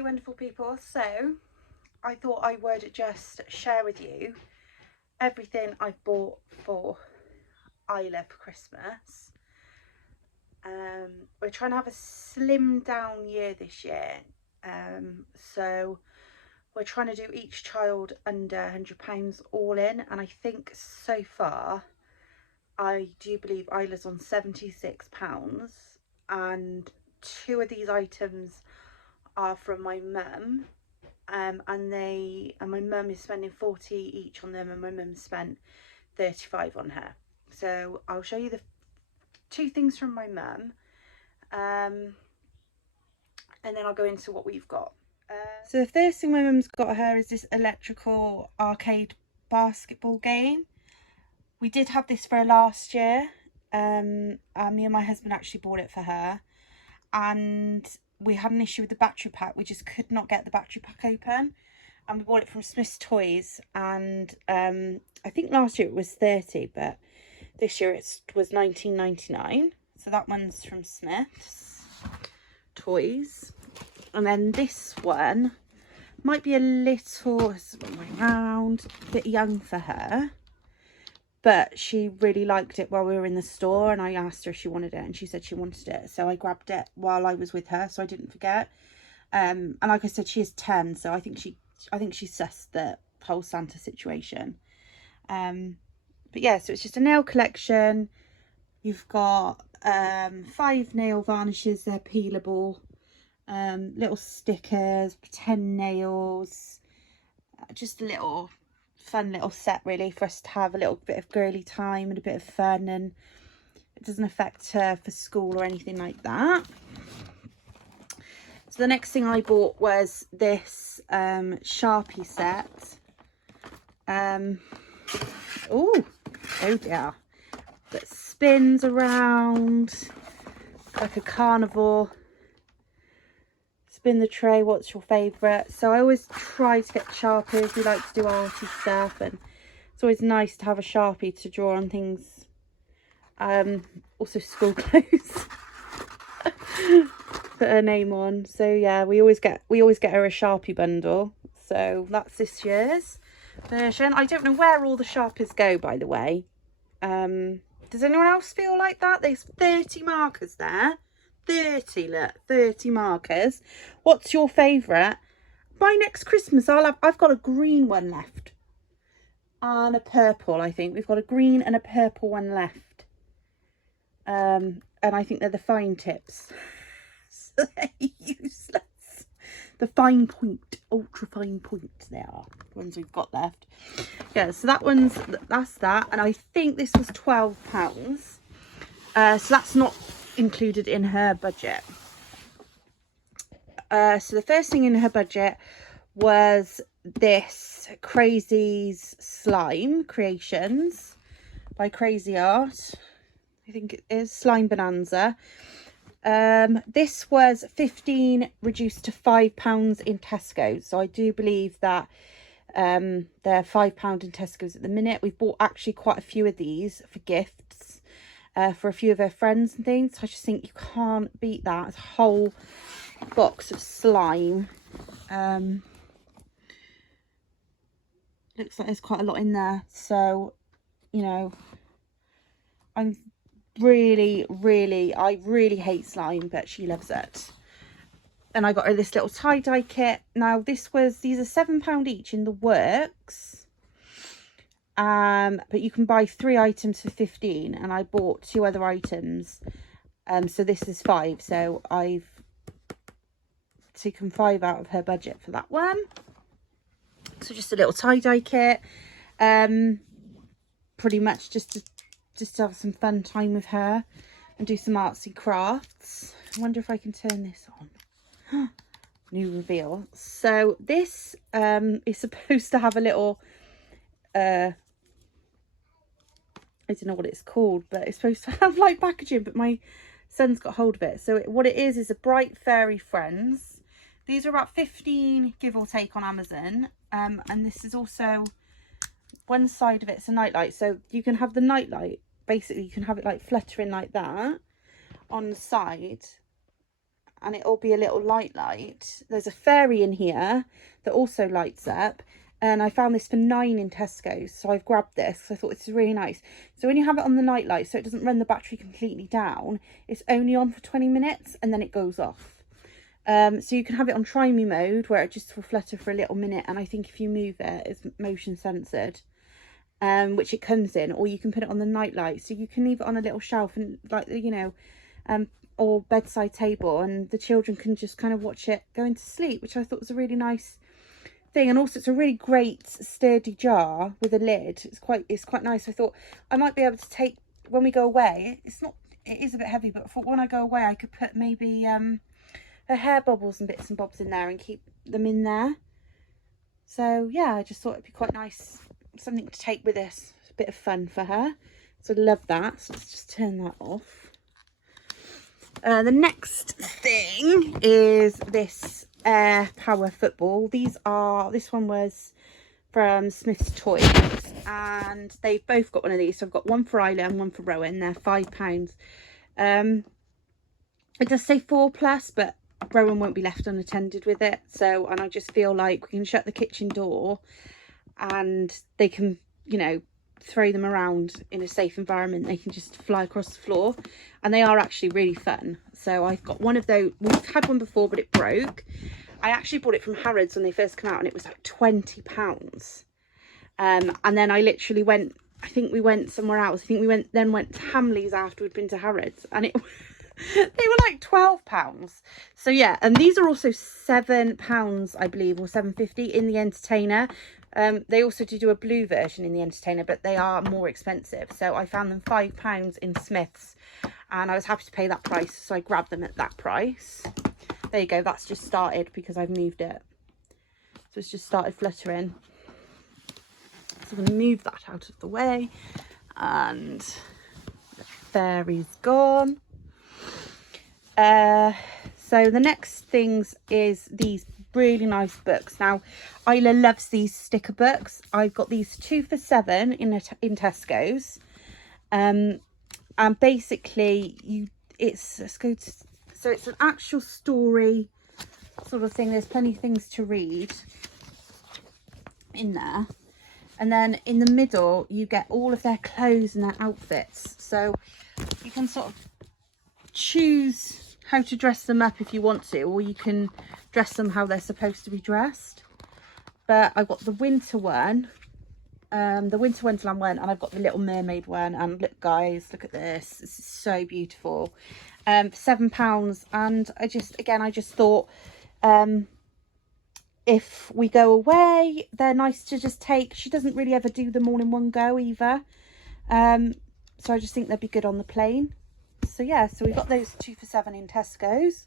Hey wonderful people, so I thought I would just share with you everything I've bought for Isla for Christmas. We're trying to have a slim down year this year, so we're trying to do each child under £100 all in, and I think so far I do believe Isla's on £76, and 2 of these items are from my mum. And my mum is spending 40 each on them, and my mum spent 35 on her. So I'll show you the 2 things from my mum, and then I'll go into what we've got. So the first thing my mum's got her is this electrical arcade basketball game. We did have this for her last year. Me and my husband actually bought it for her, and we had an issue with the battery pack. We just could not get the battery pack open, and we bought it from Smith's Toys, and I think last year it was 30, but this year it was 19.99. So that one's from Smith's Toys. And then this one might be a little round, a bit young for her, but she really liked it while we were in the store, and I asked her if she wanted it, and she said she wanted it, so I grabbed it while I was with her so I didn't forget. And like I said, she is 10, so I think she sussed the whole Santa situation. But yeah, so it's just a nail collection. You've got 5 nail varnishes, they're peelable, little stickers, pretend nails, just a little fun little set really for us to have a little bit of girly time and a bit of fun, and it doesn't affect her for school or anything like that. So the next thing I bought was this Sharpie set. Oh dear, that spins around like a carnival. Spin the tray, what's your favourite? So I always try to get Sharpies. We like to do arty stuff, and it's always nice to have a Sharpie to draw on things. Also school clothes. Put her name on. So yeah, we always get her a Sharpie bundle. So that's this year's version. I don't know where all the Sharpies go, by the way. Does anyone else feel like that? There's 30 markers there. 30, look, 30 markers. What's your favourite? By next Christmas I've got a green one left, and a purple. I think we've got a green and a purple one left, and I think they're the fine tips. So they're useless. The fine point, ultra fine point, they are the ones we've got left. Yeah, so that's that, and I think this was £12. So that's not included in her budget. So the first thing in her budget was this Crazy's Slime Creations by Crazy Art. I think it is Slime Bonanza. This was 15 reduced to £5 in Tesco's. So I do believe that they're £5 in Tesco's at the minute. We've bought actually quite a few of these for gifts. For a few of her friends and things. I just think you can't beat that. It's a whole box of slime. Looks like there's quite a lot in there, so you know, I really hate slime, but she loves it. And I got her this little tie-dye kit. Now these are £7 each in the works. But you can buy 3 items for 15, and I bought 2 other items, so this is 5, so I've taken 5 out of her budget for that one. So just a little tie-dye kit, pretty much just to have some fun time with her and do some artsy crafts. I wonder if I can turn this on. New reveal. So this is supposed to have a little I don't know what it's called, but it's supposed to have like packaging, but my son's got hold of it. So what it is a Bright Fairy Friends. These are about 15 give or take on Amazon, and this is also, one side of it's a nightlight, so you can have the nightlight, basically you can have it like fluttering like that on the side, and it'll be a little light. There's a fairy in here that also lights up, and I found this for £9 in Tesco's, so I've grabbed this. I thought this is really nice. So when you have it on the night light, so it doesn't run the battery completely down, it's only on for 20 minutes and then it goes off. So you can have it on try me mode, where it just will flutter for a little minute, and I think if you move it, it's motion censored, which it comes in, or you can put it on the night light, so you can leave it on a little shelf and, like, you know, or bedside table, and the children can just kind of watch it going to sleep, which I thought was a really nice thing. And also it's a really great sturdy jar with a lid. It's quite nice. I thought I might be able to take when we go away. It is a bit heavy, but for when I go away I could put maybe her hair bubbles and bits and bobs in there and keep them in there. So yeah, I just thought it'd be quite nice, something to take with us, a bit of fun for her. So I love that. So let's just turn that off. The next thing is this Air Power football. This one was from Smith's Toys, and they've both got one of these. So I've got one for Isla and one for Rowan. They're £5. It does say 4+, but Rowan won't be left unattended with it. So, and I just feel like we can shut the kitchen door and they can, you know, throw them around in a safe environment. They can just fly across the floor, and they are actually really fun. So I've got one of those. We've had one before, but it broke. I actually bought it from Harrods when they first came out, and it was like £20. And then I literally went, I think we went somewhere else. I think we went to Hamley's after we'd been to Harrods, and it they were like £12. So yeah, and these are also £7, I believe, or £7.50 in the Entertainer. They also do a blue version in the Entertainer, but they are more expensive. So I found them £5 in Smith's, and I was happy to pay that price, so I grabbed them at that price. There you go. That's just started because I've moved it, so it's just started fluttering. So I'm going to move that out of the way, and the fairy's gone. So the next things is these really nice books. Now Isla loves these sticker books. I've got these 2 for £7 in Tesco's, and basically it's an actual story sort of thing. There's plenty of things to read in there, and then in the middle you get all of their clothes and their outfits, so you can sort of choose how to dress them up if you want to, or you can dress them how they're supposed to be dressed. But I've got the winter one, the Winter Wonderland one, and I've got the Little Mermaid one. And look guys, look at this. This is so beautiful. For £7, and I just thought if we go away, they're nice to just take. She doesn't really ever do them all in one go either, so I just think they'd be good on the plane. So yeah, so we've got those 2 for £7 in Tesco's.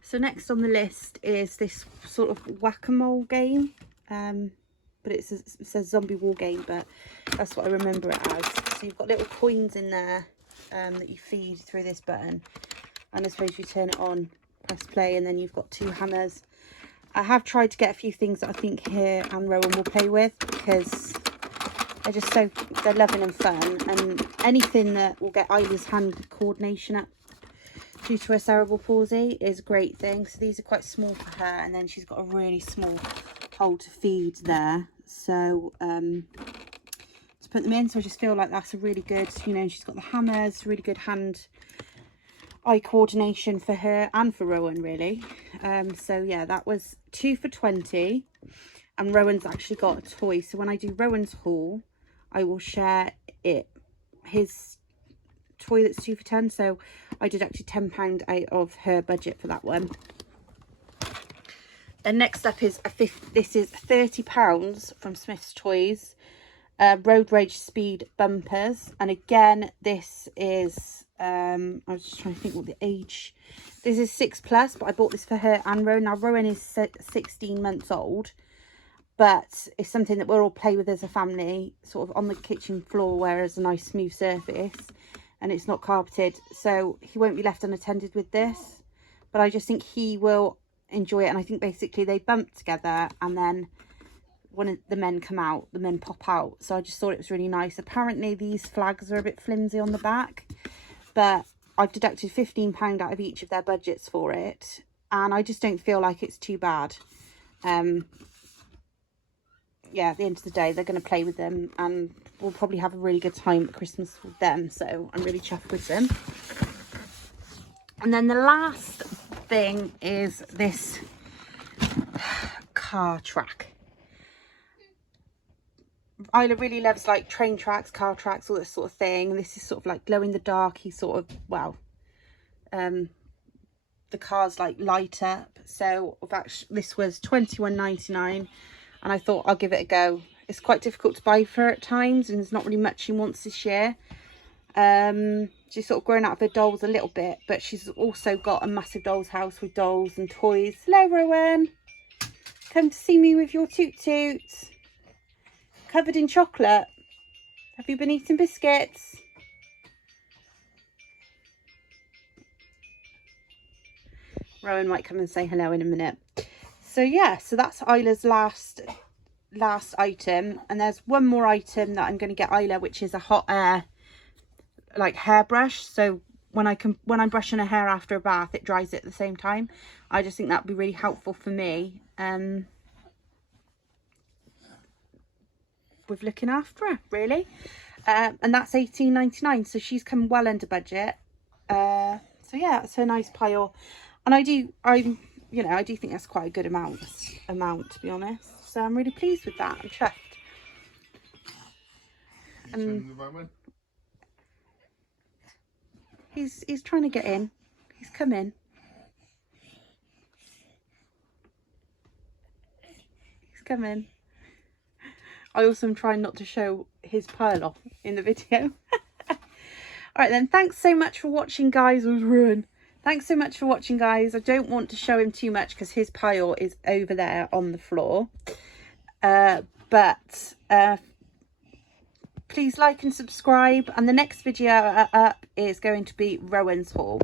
So next on the list is this sort of whack-a-mole game, but it says zombie war game, but that's what I remember it as. So you've got little coins in there that you feed through this button, and I suppose you turn it on, press play, and then you've got 2 hammers. I have tried to get a few things that I think here and Rowan will play with, because they're loving and fun, and anything that will get Isla's hand coordination up due to her cerebral palsy is a great thing. So these are quite small for her, and then she's got a really small hole to feed there, so to put them in. So I just feel like that's a really good, you know, she's got the hammers, really good hand-eye coordination for her and for Rowan really. So yeah, that was 2 for £20, and Rowan's actually got a toy, so when I do Rowan's haul I will share his toy that's 2 for £10. So I did actually £10 out of her budget for that one. Then next up is this is £30 from Smith's Toys, Road Rage Speed bumpers, and again this is I was just trying to think what the age. This is 6+, but I bought this for her and Rowan. Now Rowan is 16 months old, but it's something that we'll all play with as a family, sort of on the kitchen floor where there's a nice smooth surface and it's not carpeted, so he won't be left unattended with this. But I just think he will enjoy it, and I think basically they bump together and then one of the men come out, the men pop out. So I just thought it was really nice. Apparently these flags are a bit flimsy on the back, but I've deducted £15 out of each of their budgets for it, and I just don't feel like it's too bad. Yeah, at the end of the day, they're going to play with them, and we'll probably have a really good time at Christmas with them, so I'm really chuffed with them. And then the last thing is this car track. Isla really loves like train tracks, car tracks, all this sort of thing. And this is sort of like glow in the dark. He sort of, well, the cars like light up. So this was £21.99, and I thought I'll give it a go. It's quite difficult to buy for her at times, and there's not really much she wants this year. She's sort of grown out of her dolls a little bit, but she's also got a massive doll's house with dolls and toys. Hello, Rowan. Come to see me with your toot toots. Covered in chocolate. Have you been eating biscuits? Rowan might come and say hello in a minute. So yeah, so that's Isla's last item, and there's one more item that I'm going to get Isla, which is a hot air like hairbrush. So when I'm brushing her hair after a bath, it dries it at the same time. I just think that would be really helpful for me with looking after her, really. And that's £18.99, so she's come well under budget. So yeah, it's a nice pile, and I do think that's quite a good amount to be honest. So I'm really pleased with that. I'm chuffed. He's trying to get in. He's come in. He's come in. I also am trying not to show his pile off in the video. Alright then, thanks so much for watching, guys. I was ruined. Thanks so much for watching, guys. I don't want to show him too much because his pile is over there on the floor. Please like and subscribe, and the next video up is going to be Rowan's haul.